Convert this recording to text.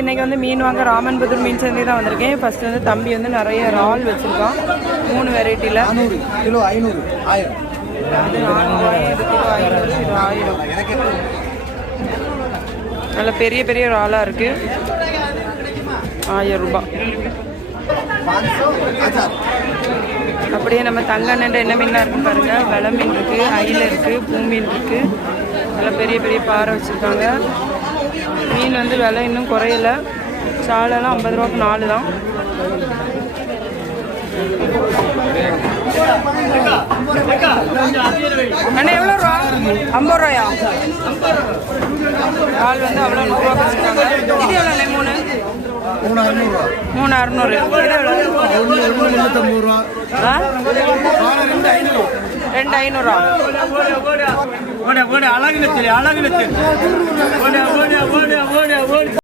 இன்றைக்கி வந்து மீன் வாங்க ராமன்புதூர் மீன் சந்தை தான் வந்திருக்கேன். ஃபஸ்ட்டு வந்து தம்பி வந்து நிறைய இறால் வச்சுருக்கான் 3 வெரைட்டியில். கிலோ 500 1000 அது 400, இது கிலோ 500, இது 1000. நல்ல பெரிய பெரிய இறாலாக இருக்குது. 1000 ரூபாய். அப்படியே நம்ம தங்கண்ணன் என்ன மீன்லாம் இருக்குன்னு பாருங்கள். வெலை மீன் இருக்குது, அயில இருக்குது, பூ மீன் இருக்குது. நல்ல பெரிய பெரிய பாறை வச்சுருக்காங்க. மீன் வந்து விலை இன்னும் குறையலை. சாலைலாம் 50 ரூபாய்க்கு 4 தான். அண்ணா எவ்வளோ ரூபா? 50 ரூபாயா? ஆள் வந்து அவ்வளோ 100 ரூபா வச்சுருக்காங்க. இது எவ்வளோ? 3 600. இது எவ்வளோ? 2 500.